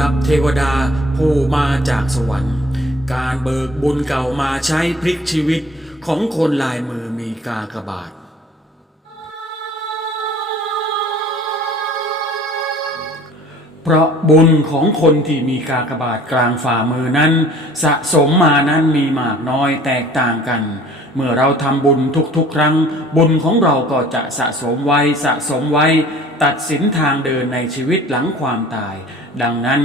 ลับเทวดาผู้มาจากสวรรค์ การเบิกบุญเก่ามาใช้พลิกชีวิตของคนลายมือมีกากบาท เพราะบุญของคนที่มีกากบาทกลางฝ่ามือนั้น สะสมมานั้นมีมากน้อยแตกต่างกัน เมื่อเราทำบุญทุกๆ ครั้ง บุญของเราก็จะสะสมไว้สะสมไว้ ตัดสินทางเดินในชีวิตหลังความตาย ดังนั้น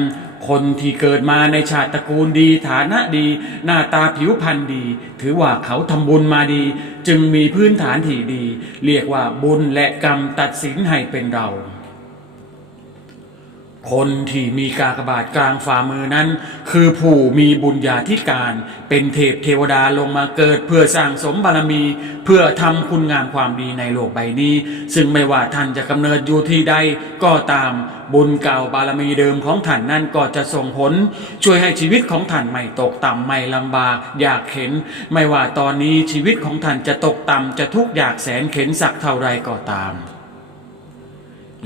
คนที่เกิดมาในชาติตระกูลดีฐานะดี หน้าตาผิวพรรณดี ถือว่าเขาทำบุญมาดี จึงมีพื้นฐานที่ดี เรียกว่าบุญและกรรมตัดสินให้เป็นเรา คนที่มีกากบาทกลางฝ่ามือนั้น คือผู้มีบุญญาธิการ เป็นเทพเทวดาลงมาเกิด เพื่อสร้างสมบารมี เพื่อทำคุณงามความดีในโลกใบนี้ ซึ่งไม่ว่าท่านจะกำเนิดอยู่ที่ใดก็ตาม บุญเก่าบารมีเดิมของท่านนั้นก็จะส่งผล ช่วยให้ชีวิตของท่านไม่ตกต่ำไม่ลำบากอยากเข็น ไม่ว่าตอนนี้ชีวิตของท่านจะตกต่ำจะทุกข์อยากแสนเข็นสักเท่าไรก็ตาม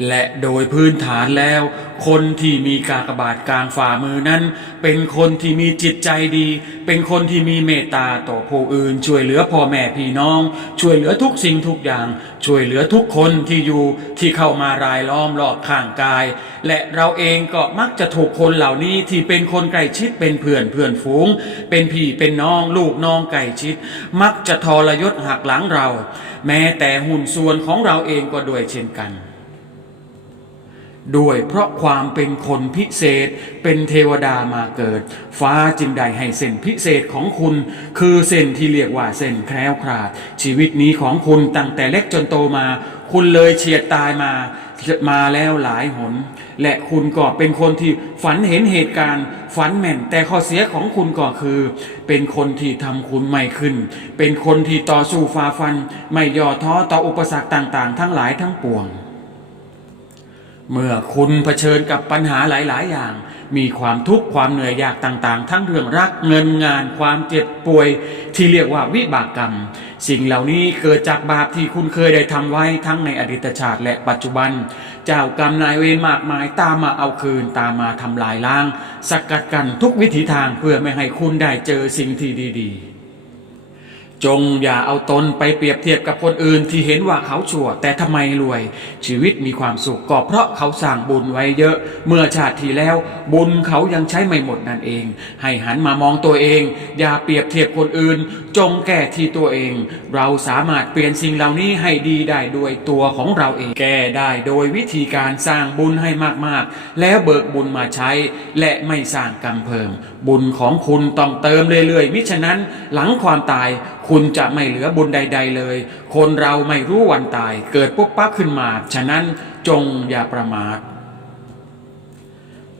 และโดยพื้นฐานแล้ว คนที่มีกากบาทกลางฝ่ามือนั้น เป็นคนที่มีจิตใจดี เป็นคนที่มีเมตตาต่อผู้อื่น ช่วยเหลือพ่อแม่พี่น้อง ช่วยเหลือทุกสิ่งทุกอย่าง ช่วยเหลือทุกคนที่อยู่ที่เข้ามารายล้อมรอบข้างกาย และเราเองก็มักจะถูกคนเหล่านี้ที่เป็นคนใกล้ชิดเป็นเพื่อนเพื่อนฝูง เป็นพี่เป็นน้อง ลูกน้องใกล้ชิด มักจะทรยศหักหลังเรา แม้แต่หุ่นส่วนของเราเองก็ด้วยเช่นกัน ด้วยเพราะความเป็นคนพิเศษเป็นเทวดามาเกิด ฟ้าจึงได้ให้เส้นพิเศษของคุณ คือเส้นที่เรียกว่าเส้นแคล้วคลาด ชีวิตนี้ของคุณตั้งแต่เล็กจนโตมา คุณเลยเฉียดตายมามาแล้วหลายหน และคุณก็เป็นคนที่ฝันเห็นเหตุการณ์ฝันแม่น แต่ข้อเสียของคุณก็คือ เป็นคนที่ทำคุณไม่ขึ้น เป็นคนที่ต่อสู้ฝ่าฟัน ไม่ย่อท้อต่ออุปสรรคต่าง ๆ ทั้งหลายทั้งปวง เมื่อคุณเผชิญกับปัญหาหลาย ๆ อย่าง มีความทุกข์ความเหนื่อยยากต่าง ๆ ทั้งเรื่องรักเงินงาน ความเจ็บป่วย ที่เรียกว่าวิบากกรรม สิ่งเหล่านี้เกิดจากบาปที่คุณเคยได้ทำไว้ทั้งในอดีตชาติและปัจจุบัน เจ้ากรรมนายเวรมากมายตามมาเอาคืนตามมาทำลายล้าง สกัดกันทุกวิถีทางเพื่อไม่ให้คุณได้เจอสิ่งที่ดี ๆ จงอย่าเอาตนไปเปรียบเทียบกับคนอื่นที่เห็นว่าเขาชั่ว แต่ทำไมรวย ชีวิตมีความสุขก็เพราะเขาสร้างบุญไว้เยอะ เมื่อชาติที่แล้วบุญเขายังใช้ไม่หมดนั่นเอง ให้หันมามองตัวเอง อย่าเปรียบเทียบคนอื่น จงแก้ที่ตัวเอง เราสามารถเปลี่ยนสิ่งเหล่านี้ให้ดีได้ด้วยตัวของเราเอง แก้ได้โดยวิธีการสร้างบุญให้มากๆ แล้วเบิกบุญมาใช้ และไม่สร้างกรรมเพิ่ม บุญของคุณต้องเติมเรื่อยๆมิฉะนั้นหลังความตายคุณุณจะไม่เหลือบุญใด ๆ เลย คนเราไม่รู้วันตาย เกิดปุ๊บปั๊บขึ้นมา ฉะนั้นจงอย่าประมาท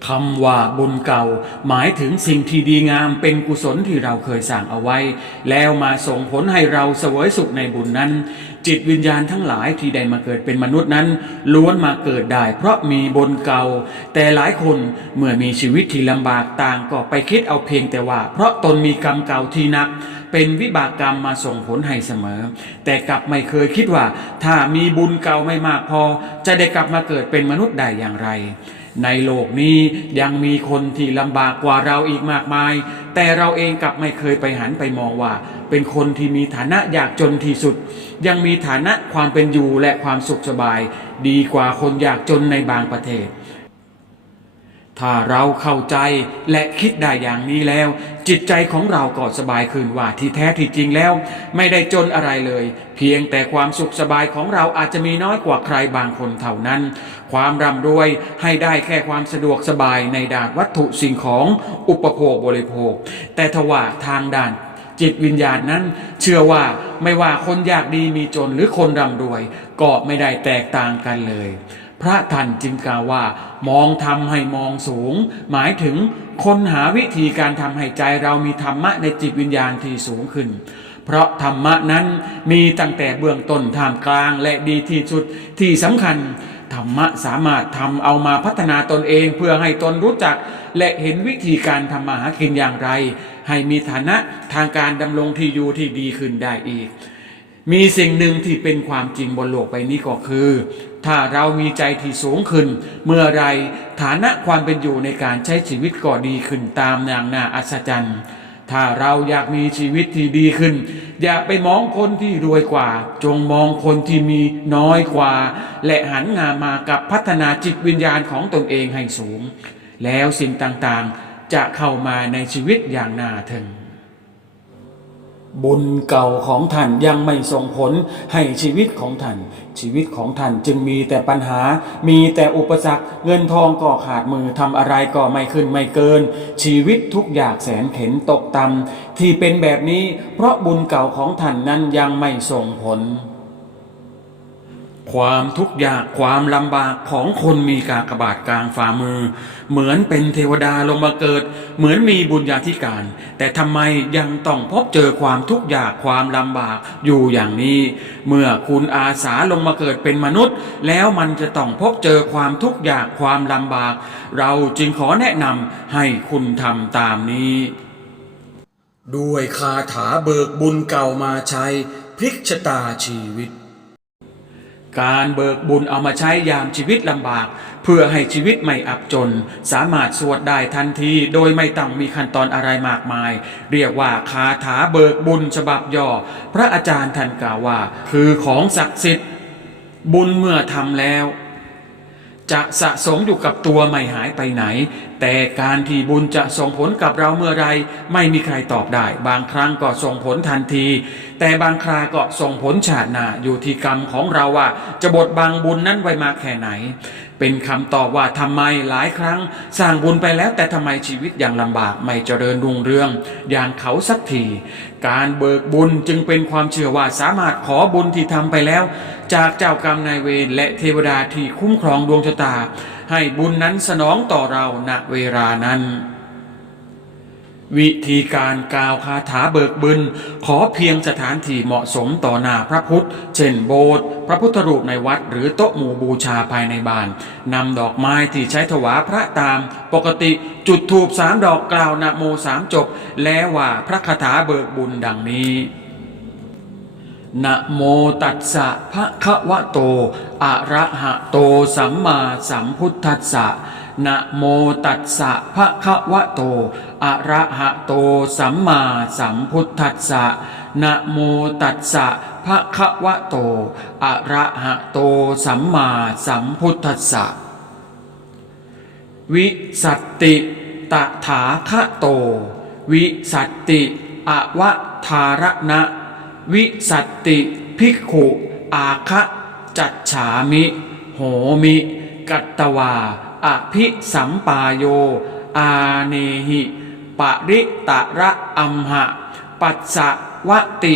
คำว่าบุญเก่า หมายถึงสิ่งที่ดีงามเป็นกุศลที่เราเคยสั่งเอาไว้ แล้วมาส่งผลให้เราเสวยสุขในบุญนั้น จิตวิญญาณทั้งหลายที่ได้มาเกิดเป็นมนุษย์นั้น ล้วนมาเกิดได้ เพราะมีบุญเก่า แต่หลายคนเมื่อมีชีวิตที่ลำบากต่างก็ไปคิดเอาเพียงแต่ว่า เพราะตนมีกรรมเก่าที่นักเป็นวิบากกรรมมาส่งผลให้เสมอ แต่กลับไม่เคยคิดว่า ถ้ามีบุญเก่าไม่มากพอ จะได้กลับมาเกิดเป็นมนุษย์ได้อย่างไร ในโลกนี้ยังมีคนที่ลำบากกว่าเราอีกมากมาย แต่เราเองกลับไม่เคยไปหันไปมองว่า เป็นคนที่มีฐานะยากจนที่สุด ยังมีฐานะความเป็นอยู่และความสุขสบาย ดีกว่าคนยากจนในบางประเทศ ถ้าเราเข้าใจและคิดได้อย่างนี้แล้ว จิตใจของเราก็สบายขึ้นว่าที่แท้ที่จริงแล้ว ไม่ได้จนอะไรเลย เพียงแต่ความสุขสบายของเราอาจจะมีน้อยกว่าใครบางคนเท่านั้น ความร่ำรวยให้ได้แค่ความสะดวกสบายในด้านวัตถุสิ่งของอุปโภคบริโภค แต่ทว่าทางด้านจิตวิญญาณนั้น เชื่อว่าไม่ว่าคนอยากดีมีจนหรือคนร่ำรวย ก็ไม่ได้แตกต่างกันเลย พระท่านจึงกล่าวว่า มองทำให้มองสูง หมายถึงคนหาวิธีการทำให้ใจเรามีธรรมะในจิตวิญญาณที่สูงขึ้น เพราะธรรมะนั้นมีตั้งแต่เบื้องต้นท่ามกลางและดีที่สุดที่สำคัญธรรมะสามารถทำเอามาพัฒนาตนเองเพื่อให้ตนรู้จัก และเห็นวิธีการทำมาหากินอย่างไร ให้มีฐานะทางการดำรงที่อยู่ที่ดีขึ้นได้อีก มีสิ่งหนึ่งที่เป็นความจริงบนโลกใบนี้ก็คือ ถ้าเรามีใจที่สูงขึ้น เมื่อไรฐานะความเป็นอยู่ในการใช้ชีวิตก็ดีขึ้นตามอย่างน่าอัศจรรย์ ถ้าเราอยากมีชีวิตที่ดีขึ้น อย่าไปมองคนที่รวยกว่า จงมองคนที่มีน้อยกว่า และหันงานมากับพัฒนาจิตวิญญาณของตนเองให้สูง แล้วสิ่งต่างๆ จะเข้ามาในชีวิตอย่างน่าทึ่ง บุญเก่าของท่านยังไม่ส่งผลให้ชีวิตของท่าน ชีวิตของท่านจึงมีแต่ปัญหา มีแต่อุปสรรค เงินทองก็ขาดมือทำอะไรก็ไม่ขึ้นไม่เกิน ชีวิตทุกอย่างแสนเข็นตกต่ำที่เป็นแบบนี้เพราะบุญเก่าของท่านนั้นยังไม่ส่งผล ความทุกข์ยากความลำบากของคนมีกากบาทกลางฝ่ามือ เหมือนเป็นเทวดาลงมาเกิด เหมือนมีบุญญาธิการ แต่ทำไมยังต้องพบเจอความทุกข์ยากความลำบากอยู่อย่างนี้ เมื่อคุณอาสาลงมาเกิดเป็นมนุษย์ แล้วมันจะต้องพบเจอความทุกข์ยากความลำบาก เราจึงขอแนะนำให้คุณทำตามนี้ ด้วยคาถาเบิกบุญเก่ามาใช้พลิกชะตาชีวิต การเบิกบุญเอามาใช้ยามชีวิตลำบาก เพื่อให้ชีวิตไม่อับจน สามารถสวดได้ทันทีโดยไม่ต้องมีขั้นตอนอะไรมากมาย เรียกว่าคาถาเบิกบุญฉบับย่อ พระอาจารย์ท่านกล่าวว่า คือของศักดิ์สิทธิ์บุญเมื่อทำแล้ว จะสะสมอยู่กับตัวไม่หายไปไหน แต่การที่บุญจะส่งผลกับเราเมื่อไรไม่มีใครตอบได้ บางครั้งก็ส่งผลทันที แต่บางคราก็ส่งผลชาติหน้าอยู่ที่กรรมของเราว่า จะบดบังบุญนั้นไว้มาแค่ไหน เป็นคำตอบว่าทำไมหลายครั้ง สร้างบุญไปแล้วแต่ทำไมชีวิตยังลำบากไม่เจริญรุ่งเรือง อย่างเขาสักทีการเบิกบุญจึงเป็นความเชื่อว่าสามารถขอบุญที่ทำไปแล้ว จากเจ้ากรรมนายเวรและเทวดาที่คุ้มครองดวงชะตา ให้บุญนั้นสนองต่อเราณเวลานั้น วิธีการกล่าวคาถาเบิกบุญขอเพียงสถานที่เหมาะสมต่อหน้าพระพุทธ เช่นโบสถ์พระพุทธรูปในวัด หรือโต๊ะหมู่บูชาภายในบ้านนำดอกไม้ที่ใช้ถวายพระตาม ปกติจุดธูปสามดอกกล่าวนะโมสามจบ แล้วว่าพระคาถาเบิกบุญดังนี้นะโมตัสสะภะคะวะโต อะระหะโตสัมมาสัมพุทธัสสะ นะโมตัสสะภะคะวะโต อะระหะโตสัมมาสัมพุทธัสสะนะโมตัสสะภะคะวะโต อะระหะโตสัมมาสัมพุทธัสสะ วิสัตติตถาคะโต วิสัตติอวทารณะ วิสัตติภิกขุอาคะจัดฉามิ โหมิ กัตตวา อภิสัมปายโย อาเนหิปริตะระอัมหะ ปัสสวติ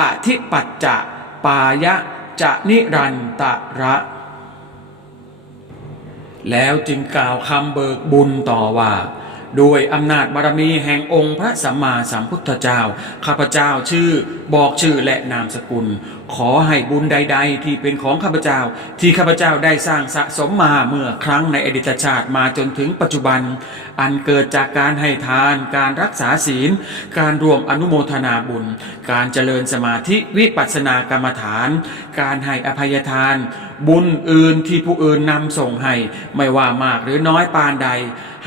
อธิปัจจะ ปายะจะนิรันตระ แล้วจึงกล่าวคำเบิกบุญต่อว่าด้วยอำนาจบารมีแห่งองค์พระสัมมาสัมพุทธเจ้า ข้าพเจ้าชื่อบอกชื่อและนามสกุล ขอให้บุญใด ๆ ที่เป็นของข้าพเจ้า ที่ข้าพเจ้าได้สร้างสะสมมาเมื่อครั้งในอดีตชาติมาจนถึงปัจจุบัน อันเกิดจากการให้ทาน การรักษาศีล การรวมอนุโมทนาบุญ การเจริญสมาธิวิปัสสนากรรมฐาน การให้อภัยทาน บุญอื่นที่ผู้อื่นนำส่งให้ ไม่ว่ามากหรือน้อยปานใด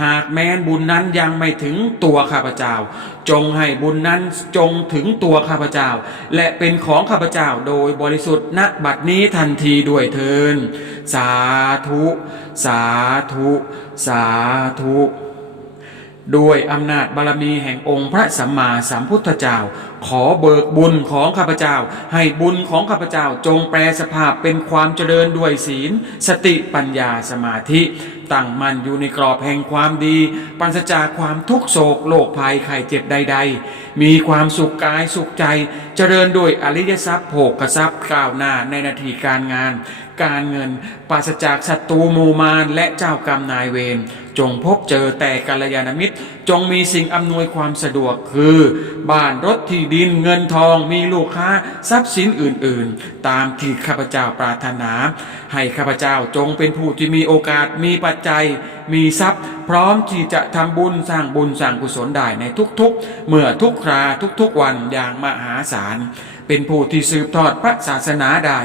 หากแม้นบุญนั้นยังไม่ถึงตัวข้าพเจ้าจงให้บุญนั้นจงถึงตัวข้าพเจ้า และเป็นของข้าพเจ้าโดยบริสุทธิ์ณบัดนี้ทันทีด้วยเทินสาธุ สาธุ สาธุ ด้วยอำนาจบารมีแห่งองค์พระสัมมาสัมพุทธเจ้า ขอเบิกบุญของข้าพเจ้า ให้บุญของข้าพเจ้าจงแปลสภาพเป็นความเจริญด้วยศีล สติปัญญาสมาธิ ตั้งมั่นอยู่ในกรอบแห่งความดีปราศจากความทุกโศกโรคภัยไข้เจ็บใด ๆ มีความสุขกายสุขใจ เจริญด้วยอริยทรัพย์โภกทรัพย์ก้าวหน้าในนาทีการงาน การเงิน ปราศจากศัตรูมูมารและเจ้ากรรมนายเวรจงพบเจอแต่กัลยาณมิตร จงมีสิ่งอำนวยความสะดวกคือ บ้านรถที่ดินเงินทองมีลูกค้าทรัพย์สินอื่นๆ ตามที่ข้าพเจ้าปรารถนา ให้ข้าพเจ้าจงเป็นผู้ที่มีโอกาสมีปัจจัย มีทรัพย์ พร้อมที่จะทำบุญสร้างบุญสร้างกุศลได้ในทุกๆ เมื่อทุกคราทุกๆวันอย่างมหาศาลเป็นผู้ที่สืบทอดพระศาสนาได้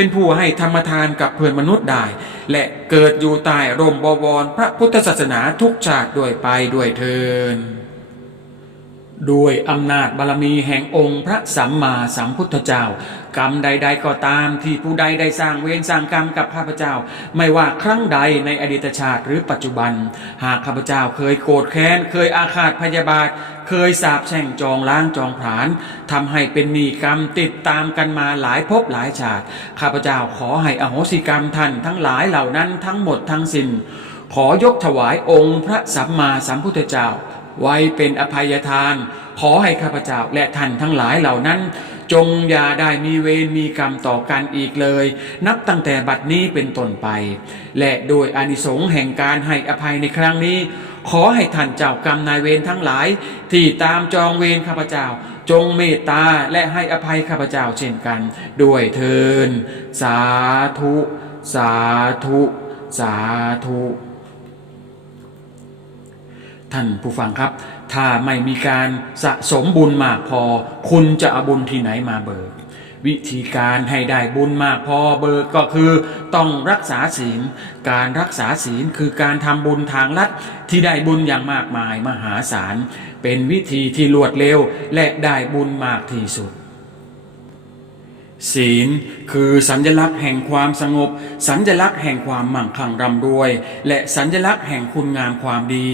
เป็นผู้ให้ธรรมทานกับเพื่อนมนุษย์ได้ และเกิดอยู่ใต้ร่มบวรพระพุทธศาสนาทุกชาติด้วยไปด้วยเทินด้วยอำนาจบารมีแห่งองค์พระสัมมาสัมพุทธเจ้า กรรมใด ๆ ก็ตามที่ผู้ใดได้สร้างเวรสร้างกรรมกับข้าพเจ้า ไม่ว่าครั้งใดในอดีตชาติหรือปัจจุบัน หากข้าพเจ้าเคยโกรธแค้น เคยอาฆาตพยาบาท เคยสาบแช่งจองล้างจองผาญทำให้เป็นหนี้กรรมติดตามกันมาหลายภพหลายชาติ ข้าพเจ้าขอให้อโหสิกรรมท่านทั้งหลายเหล่านั้นทั้งหมดทั้งสิ้นขอยกถวายองค์พระสัมมาสัมพุทธเจ้า ไว้เป็นอภัยทาน ขอให้ข้าพเจ้าและท่านทั้งหลายเหล่านั้น จงอย่าได้มีเวรมีกรรมต่อกันอีกเลย นับตั้งแต่บัดนี้เป็นต้นไป และโดยอานิสงส์แห่งการให้อภัยในครั้งนี้ ขอให้ท่านเจ้ากรรมนายเวรทั้งหลาย ที่ตามจองเวรข้าพเจ้า จงเมตตาและให้อภัยข้าพเจ้าเช่นกัน ด้วยเทินสาธุ สาธุ สาธุ ท่านผู้ฟังครับ ถ้าไม่มีการสะสมบุญมากพอ คุณจะเอาบุญที่ไหนมาเบิก วิธีการให้ได้บุญมากพอเบิกก็คือต้องรักษาศีล การรักษาศีลคือการทำบุญทางลัดที่ได้บุญอย่างมากมายมหาศาล เป็นวิธีที่รวดเร็วและได้บุญมากที่สุด ศีลคือสัญลักษณ์แห่งความสงบ สัญลักษณ์แห่งความมั่งคั่งร่ำรวย และสัญลักษณ์แห่งคุณงามความดี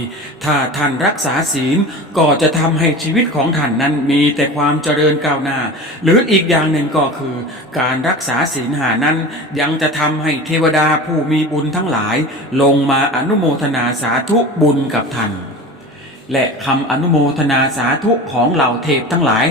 ถ้าท่านรักษาศีลก็จะทำให้ชีวิตของท่านนั้นมีแต่ความเจริญก้าวหน้า หรืออีกอย่างหนึ่งก็คือ การรักษาศีลหานั้น ยังจะทำให้เทวดาผู้มีบุญทั้งหลาย ลงมาอนุโมทนาสาธุบุญกับท่านและคำอนุโมทนาสาธุของเหล่าเทพทั้งหลาย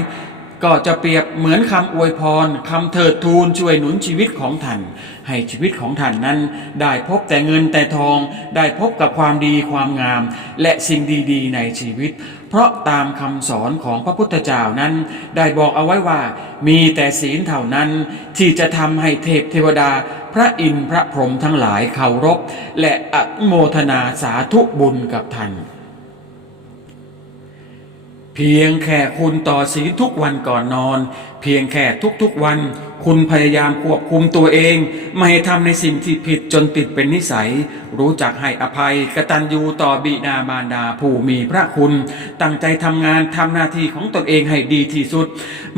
ก็จะเปรียบเหมือนคำอวยพรคำเถิดทูลช่วยหนุนชีวิตของท่าน ให้ชีวิตของท่านนั้น ได้พบแต่เงินแต่ทอง ได้พบกับความดีความงาม และสิ่งดีๆ ในชีวิต เพราะตามคำสอนของพระพุทธเจ้านั้น ได้บอกเอาไว้ว่า มีแต่ศีลเท่านั้น ที่จะทำให้เทพเทวดา พระอินทร์พระพรหมทั้งหลายเคารพ และอโมทนาสาธุบุญกับท่าน เพียงแค่คุณต่อศีทุกวันก่อนนอน เพียงแค่ทุกๆวัน คุณพยายามควบคุมตัวเอง ไม่ให้ทำในสิ่งที่ผิดจนติดเป็นนิสัย รู้จักให้อภัยกตัญญูต่อบิดามารดาผู้มีพระคุณ ตั้งใจทำงานทำหน้าที่ของตนเองให้ดีที่สุด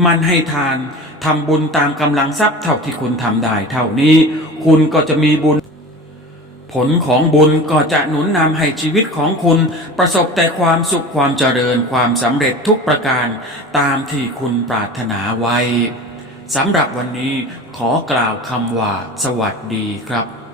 มันให้ทานทำบุญตามกำลังทรัพย์เท่าที่คุณทำได้เท่านี้ คุณก็จะมีบุญ ผลของบุญก็จะหนุนนำให้ชีวิตของคุณประสบแต่ความสุขความเจริญความสำเร็จทุกประการ ตามที่คุณปรารถนาไว้สำหรับวันนี้ขอกล่าวคำว่า สวัสดีครับ